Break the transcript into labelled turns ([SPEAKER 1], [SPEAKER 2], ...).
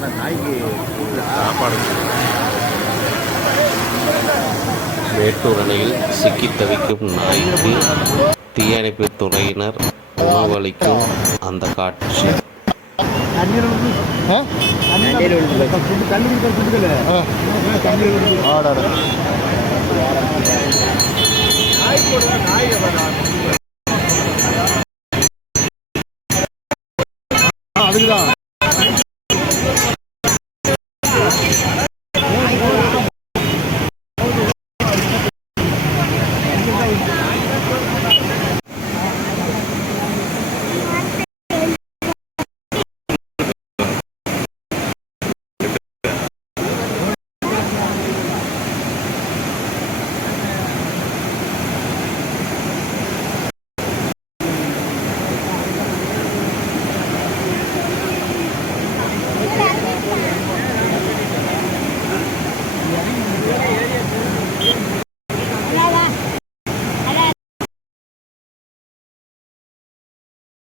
[SPEAKER 1] ஆனால் நாய்க்கு சாப்பாடு. மேட்டூர் அணையில் சிக்கி தவிக்கும் நாய்க்கு தீயணைப்பு துறையினர் உணவளிக்கும் அந்த காட்சி.
[SPEAKER 2] அதுக்குதான்.